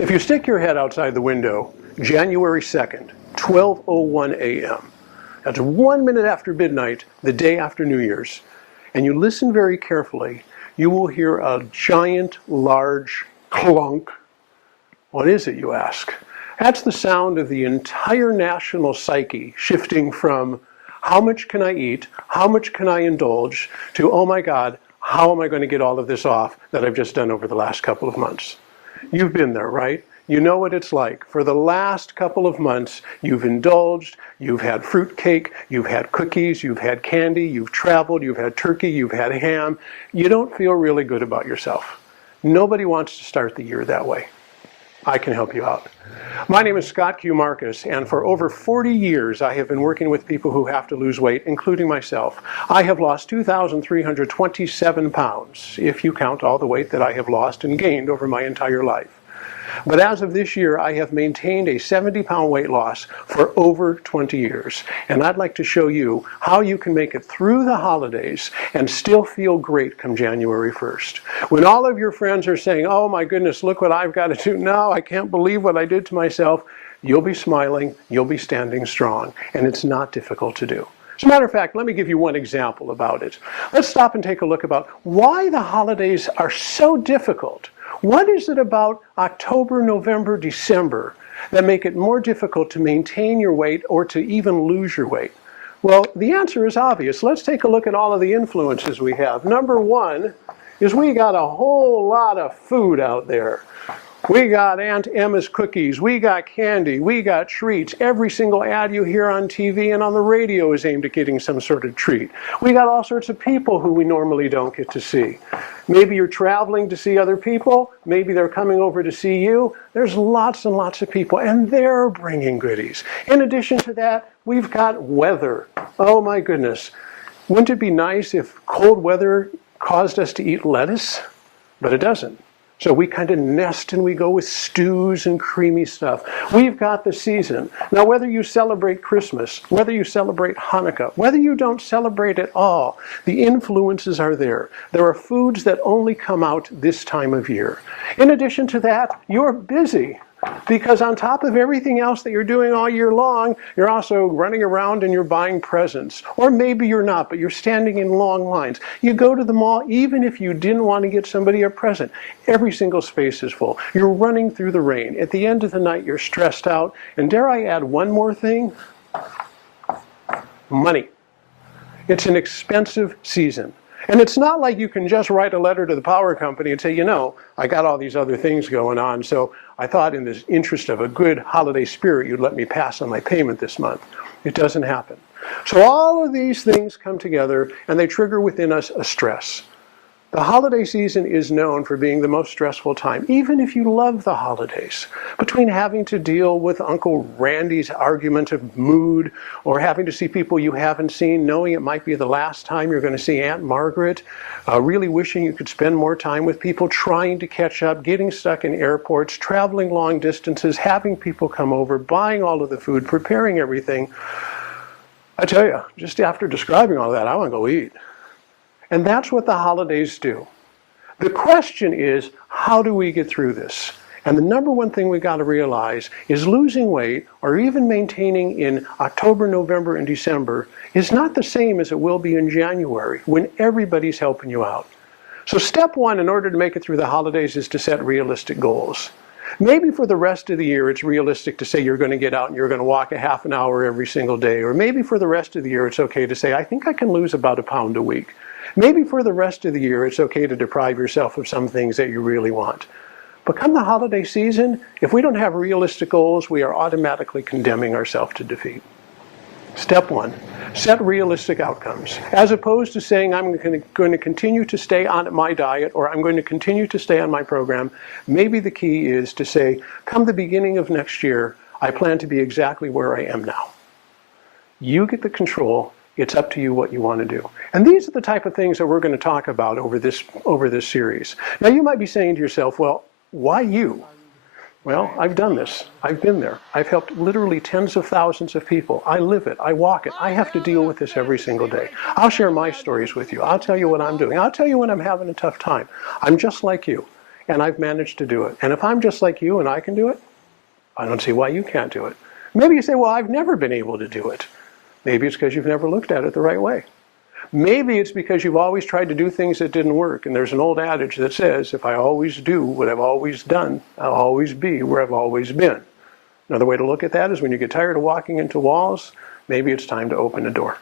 If you stick your head outside the window, January 2nd, 12:01 a.m., that's 1 minute after midnight, the day after New Year's, and you listen very carefully, you will hear a giant, large clunk. What is it, you ask? That's the sound of the entire national psyche shifting from how much can I eat, how much can I indulge, to oh my God, how am I going to get all of this off that I've just done over the last couple of months? You've been there, right? You know what it's like. For the last couple of months, you've indulged, you've had fruitcake, you've had cookies, you've had candy, you've traveled, you've had turkey, you've had ham. You don't feel really good about yourself. Nobody wants to start the year that way. I can help you out. My name is Scott Q. Marcus, and for over 40 years I have been working with people who have to lose weight, including myself. I have lost 2,327 pounds, if you count all the weight that I have lost and gained over my entire life. But as of this year, I have maintained a 70-pound weight loss for over 20 years. And I'd like to show you how you can make it through the holidays and still feel great come January 1st. When all of your friends are saying, oh my goodness, look what I've got to do now, I can't believe what I did to myself, you'll be smiling, you'll be standing strong, and it's not difficult to do. As a matter of fact, let me give you one example about it. Let's stop and take a look about why the holidays are so difficult. What is it about October, November, December that make it more difficult to maintain your weight or to even lose your weight? Well, the answer is obvious. Let's take a look at all of the influences we have. Number one is we got a whole lot of food out there. We got Aunt Emma's cookies, we got candy, we got treats. Every single ad you hear on TV and on the radio is aimed at getting some sort of treat. We got all sorts of people who we normally don't get to see. Maybe you're traveling to see other people, maybe they're coming over to see you. There's lots and lots of people, and they're bringing goodies. In addition to that, we've got weather. Oh my goodness. Wouldn't it be nice if cold weather caused us to eat lettuce? But it doesn't. So we kind of nest and we go with stews and creamy stuff. We've got the season. Now, whether you celebrate Christmas, whether you celebrate Hanukkah, whether you don't celebrate at all, the influences are there. There are foods that only come out this time of year. In addition to that, you're busy. Because on top of everything else that you're doing all year long, you're also running around and you're buying presents. Or maybe you're not, but you're standing in long lines. You go to the mall, even if you didn't want to get somebody a present. Every single space is full. You're running through the rain. At the end of the night, you're stressed out. And dare I add one more thing? Money. It's an expensive season. And it's not like you can just write a letter to the power company and say, you know, I got all these other things going on, so I thought in the interest of a good holiday spirit, you'd let me pass on my payment this month. It doesn't happen. So all of these things come together and they trigger within us a stress. The holiday season is known for being the most stressful time, even if you love the holidays. Between having to deal with Uncle Randy's argumentative mood, or having to see people you haven't seen, knowing it might be the last time you're going to see Aunt Margaret, really wishing you could spend more time with people, trying to catch up, getting stuck in airports, traveling long distances, having people come over, buying all of the food, preparing everything. I tell you, just after describing all that, I want to go eat. And that's what the holidays do. The question is, how do we get through this? And the number one thing we've got to realize is losing weight, or even maintaining in October, November, and December, is not the same as it will be in January, when everybody's helping you out. So step one, in order to make it through the holidays, is to set realistic goals. Maybe for the rest of the year, it's realistic to say you're going to get out and you're going to walk a half an hour every single day. Or maybe for the rest of the year, it's okay to say, I think I can lose about a pound a week. Maybe for the rest of the year, it's okay to deprive yourself of some things that you really want. But come the holiday season, if we don't have realistic goals, we are automatically condemning ourselves to defeat. Step one, set realistic outcomes. As opposed to saying, I'm going to continue to stay on my diet, or I'm going to continue to stay on my program, maybe the key is to say, come the beginning of next year, I plan to be exactly where I am now. You get the control. It's up to you what you want to do. And these are the type of things that we're going to talk about over this series. Now you might be saying to yourself, well, why you? Well, I've done this. I've been there. I've helped literally tens of thousands of people. I live it. I walk it. I have to deal with this every single day. I'll share my stories with you. I'll tell you what I'm doing. I'll tell you when I'm having a tough time. I'm just like you. and I've managed to do it. And if I'm just like you and I can do it, I don't see why you can't do it. Maybe you say, well, I've never been able to do it. Maybe it's because you've never looked at it the right way. Maybe it's because you've always tried to do things that didn't work. And there's an old adage that says, if I always do what I've always done, I'll always be where I've always been. Another way to look at that is when you get tired of walking into walls, maybe it's time to open a door.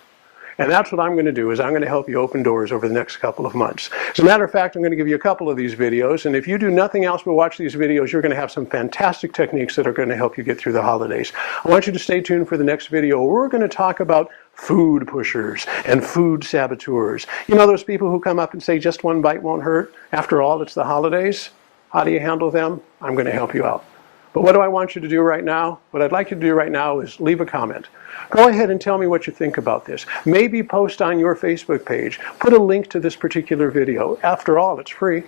And that's what I'm going to do, is I'm going to help you open doors over the next couple of months. As a matter of fact, I'm going to give you a couple of these videos, and if you do nothing else but watch these videos, you're going to have some fantastic techniques that are going to help you get through the holidays. I want you to stay tuned for the next video. We're going to talk about food pushers and food saboteurs. You know those people who come up and say just one bite won't hurt? After all, it's the holidays. How do you handle them? I'm going to help you out. But what do I want you to do right now? What I'd like you to do right now is leave a comment. Go ahead and tell me what you think about this. Maybe post on your Facebook page. Put a link to this particular video. After all, it's free.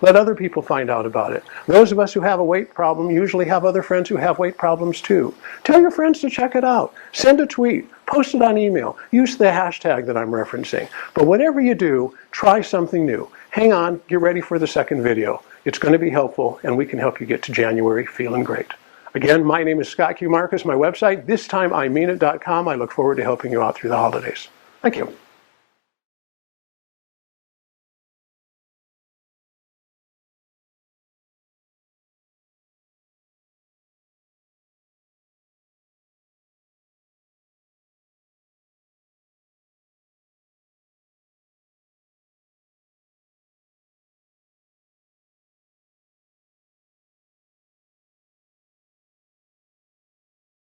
Let other people find out about it. Those of us who have a weight problem usually have other friends who have weight problems too. Tell your friends to check it out. Send a tweet. Post it on email. Use the hashtag that I'm referencing. But whatever you do, try something new. Hang on, get ready for the second video. It's going to be helpful, and we can help you get to January feeling great. Again, my name is Scott Q. Marcus. My website, ThisTimeImeanIt.com. I look forward to helping you out through the holidays. Thank you.